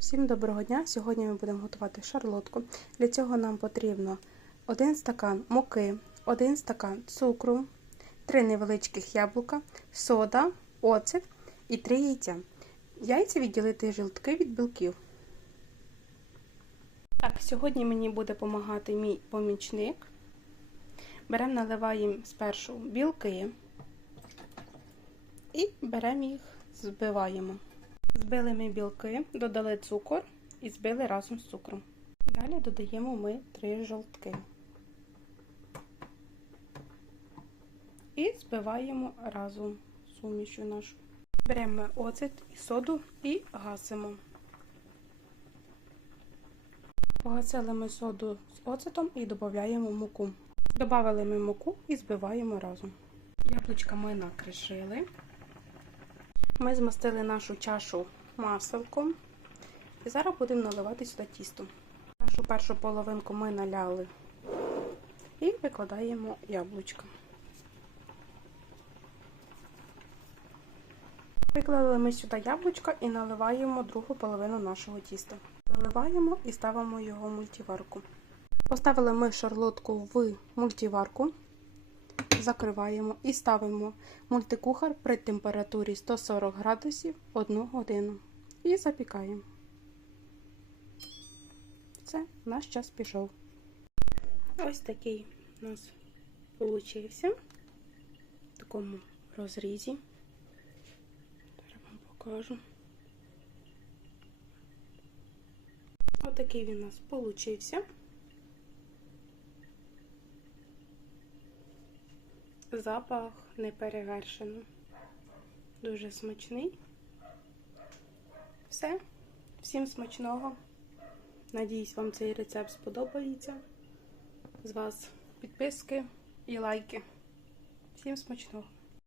Всім доброго дня! Сьогодні ми будемо готувати шарлотку. Для цього нам потрібно 1 стакан муки, 1 стакан цукру, 3 невеличких яблука, сода, оцет і 3 яйця. Яйця відділити жовтки від білків. Так, сьогодні мені буде допомагати мій помічник. Беремо, наливаємо спершу білки і беремо їх, збиваємо. Збили ми білки, додали цукор і збили разом з цукром. Далі додаємо ми три жовтки. І збиваємо разом сумішу нашу. Беремо оцет і соду і гасимо. Погасили ми соду з оцетом і додаємо муку. Добавили ми муку і збиваємо разом. Яблучка ми накришили. Ми змастили нашу чашу маселком. І зараз будемо наливати сюди тісто. Нашу першу половинку ми наляли і викладаємо яблучка. Виклали ми сюди яблучка і наливаємо другу половину нашого тіста. Заливаємо і ставимо його в мультиварку. Поставили ми шарлотку в мультиварку закриваємо і ставимо мультикухар при температурі 140 градусів 1 годину. І запікаємо. Все, наш час пішов. Ось такий у нас вийшов в такому розрізі. Зараз вам покажу. Ось такий він у нас получився. Запах не перевершено. Дуже смачний. Все. Всім смачного. Надіюсь, вам цей рецепт сподобається. З вас підписки і лайки. Всім смачного!